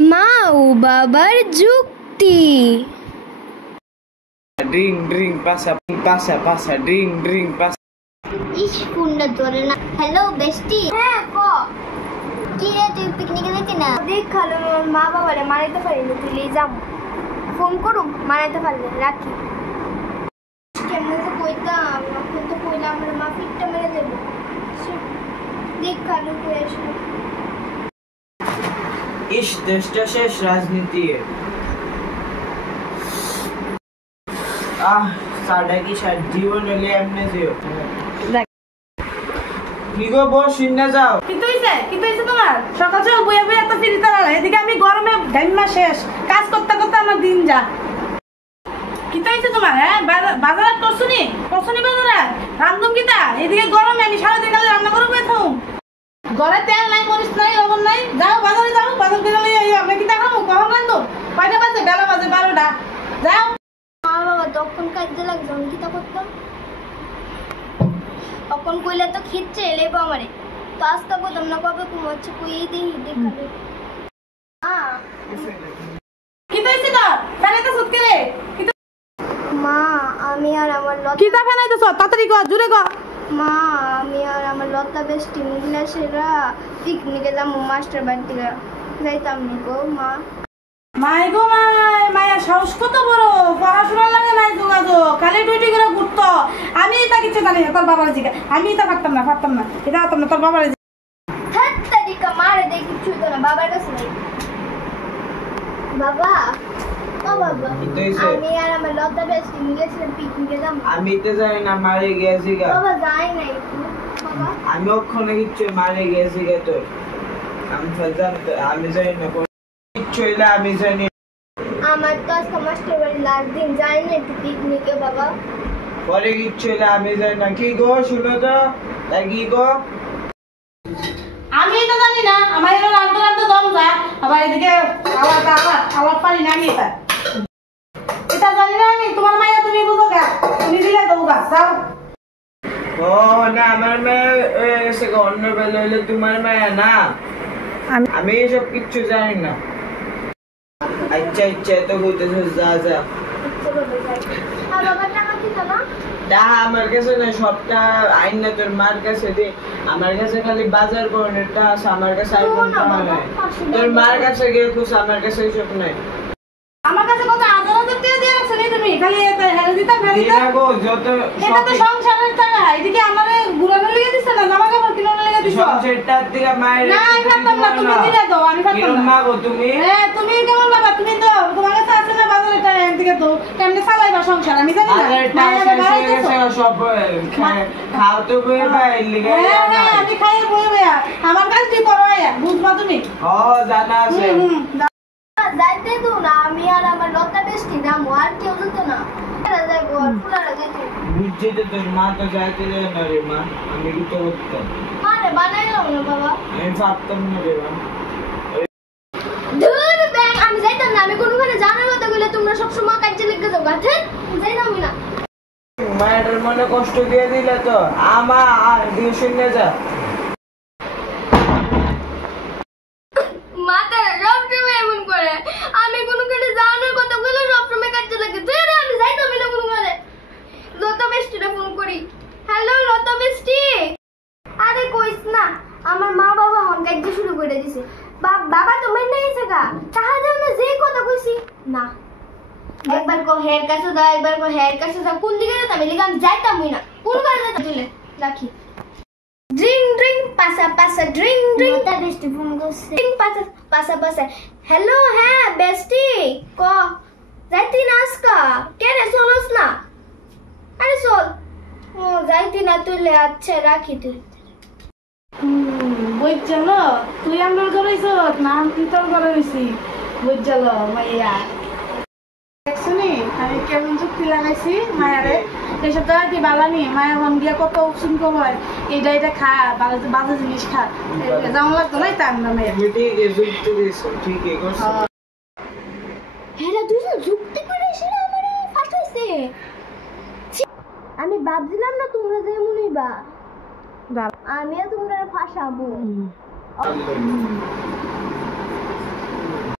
মা ও বাবার যুক্তি। ড্রিং ড্রিং পাসা পাসা পাসা ড্রিং ড্রিং পাসা। ইস কুন্ডা ধরে না। Hello bestie. হ্যাঁ ক কি রে তুই পিকনিকে যাচ্ছি না? দেখ খালো মা বাবারে মারাইতে পারিনি, তুই যাম ফোন করুম মারাইতে পারলে রাখি। কেমনে তো কইতাম, এখন তো কইলাম আমার মা পিঠটা মেরে দেবো। দেখ খালো কই আসে। ইস দেশটা শেষ রাজনীতি। সাড়া কি সার জীবন হলে এমনি যেও। কি গো বস শুনে যাও। কিন্তু হইছে তোমার সকাল সকাল বইয়া বইয়া এত ফিরিতে লালা। এদিকে আমি গরমে ঘাইমা শেষ, কাজ করতে করতে আমার দিন যা। কি তো হইছে তোমার? হ্যাঁ বাজার করছুনি বাজারে রান্ধুম কিতা? এদিকে গরমে আমি সারাদিন কালে রান্না করবো থাকুম। ঘরে তেল নাই, মরিচ নাই, লবণ নাই। যাও বাজারে যাও, বাজার করে লইয়া আমরা কিতা খাবো? কখন রান্ধুম? কয়টা বাজে? বেলা বাজে 12টা। যাও। মা বাবা তখন কাজে লাগছে, আমি কিতা করতাম? তখন কইলে তো খিচ্ছে এলেবো আমারে, তো আজকে করতাম না। কবে ঘুমাচ্ছে কই দিই দেখাবে। কি তো হইছে তোর? ফেলাইতে সুতকে রে। মা আমি আর আমার লতা। কিতা ফেলাইতেছ? তাড়াতাড়ি কর, জোরে কর। মা আমি আর আমার লতা বেস্টি মিলে সেরা পিকনিকে যাবো মাস্টার বাড়ি থেকে। যাইতাম নি গো মা। মাই গো মায়া সাহস কত বড়! পড়াশোনার লাগে নাই যোগাযোগ, খালি টুইটি করে ঘুরতো। আমি এটা কিছু জানি না, তোর বাবার জিগা। আমি এটা পারতাম না এটা পারতাম না, তোর বাবার তারিকা মারে দেখি কিছু তো না, বাবার কাছে নাই। বাবা ও বাবা আমি আর আমার লতা বেস্টি মিলে সেরা পিকনিকে যাবো। আমি তো জানি না মারে গেছি গা। বাবা যাই নাই বাবা। আমি ওখানে কিচ্ছু মারে গেছি গে তোর। আমি জানি না কিচ্ছু হইলে আমি জানি। আমার তো আজকে মাস্টার বাড়ি লাস্ট দিন, যাই না একটু পিকনিকে বাবা। পরে কিচ্ছু হইলে আমি জানি না। কি গো শুনো তো কি গো? আমি এটা জানি না। আমার এটা রান্ধতে দম যায়, আবার এদিকে আবার পারি না। আমি এটা জানি না। আমি তোমার মাইয়া তুমি বুঝো গা, তুমি দিলে দেবো গা। যাও। ও না আমার মেয়ে এসে অন্য বেলা হইলে তোমার মায়া না। আমি এসব কিচ্ছু জানি না। আচ্ছা তো বলতেছে যা যা। আর বাবা টাকা দিত না? আমার কাছে না, সবটা আইন না তোর মার কাছে দে। আমার কাছে খালি বাজার করানোরটা আছে, আমার কাছে আর কোনো টাকা নাই। তোর মার কাছে গিয়ে খুশ, আমার কাছে এসব নাই। আমার কাছে কত আদালতের টাকা দিয়ে রাখছো নি তুমি? খালি হেরে দিতাম যত এটা তো সংসারের টাকা। এদিকে আমারে ঘুরানো লেগে দিছে না, জামা কাপড় কিনানো লেগে দিছো। সংসারটার দিকে মায়ের না আমি পারতাম না, তুমি দিলে দাও। আমি পারতাম না। মা গো তুমি। হ্যাঁ তুমি কেমন বাবা? তুমি তো তোমার কাছে আছে না বাজারের টাকা, এদিকে তো কেমনে চালাইবা সংসার আমি জানি না। সব খাও তো বইয়ে ভাই লিগে। হ্যাঁ আমি খাই বইয়ে বইয়া আমার কাছে তুই করো আয়া, বুঝবা তুমি? ও জানা আছে। যাইতে তো না, আমি আর আমার লতা বেস্টি যাবো, আর কেউ যেত না। যাইবো আর ফুলারা যেত। বুঝছি তো তোর মা তো যাইতে দেয় না রে মা। আমি কি তো করতাম? মারে বানাইলাম না বাবা। আমি ভাবতাম না রে মা। ধুর ব্যাং, আমি যাইতাম না। আমি কোনখানে জানার কথা বলে তোমরা সবসময় কাজে লেগে যাও গাছে। যাইতাম না। মায়ের মনে কষ্ট দিয়ে দিলে তো আমার দিয়ে শুনে যা। মাতারা সবসময় এমন করে। আমি কোনখানে জানার কথা বলে সবসময় কাজে লেগে। ধুর আমি যাইতাম না কোনখানে। লতা বেস্টিরে ফোন করি। হ্যালো লতা বেস্টি। আরে কইস না, আমার মা বাবা হন কাজে শুরু করে দিছে। বাবা তো মাইনা গেছে গা। তাহলে আমি যে কথা কইছি না, একবার কো হেয়ার কাছে দাও, একবার কো হেয়ার কাছে দাও। কোন দিকে যেতাম? এলিগে আমি যাইতামই না। কোন কাজে যেতাম? তুলে রাখি। ড্রিং ড্রিং পাসা পাসা ড্রিং ড্রিং। লতা বেস্টি ফোন করছে। ড্রিং পাসা পাসা পাসা। হ্যালো হ্যাঁ বেস্টি ক যাইতি না আজকা? কে রে চলস না? আরে চল। ও যাইতি না তুলে। আচ্ছা রাখি তুই। বই চলো তুই আমার ঘরে হইছ না আমি তোর ঘরে হইছি। বই চলো মাইয়া শুনি আমি কেমন যুক্তি লাগাইছি মায়ারে। এইসব তো আর কি বালানি মায়া মন গিয়া কত শুনক হয়। এটা খা, বাজে জিনিস খা, যেমন লাগতো না তার নামে। হ্যাঁ দুজন যুক্তি করে সেটা আমারে ফাটাইছে। আমি ভাবছিলাম না তোমরা যেমন হইবা, আমিও তোমরা ফাঁসাবো।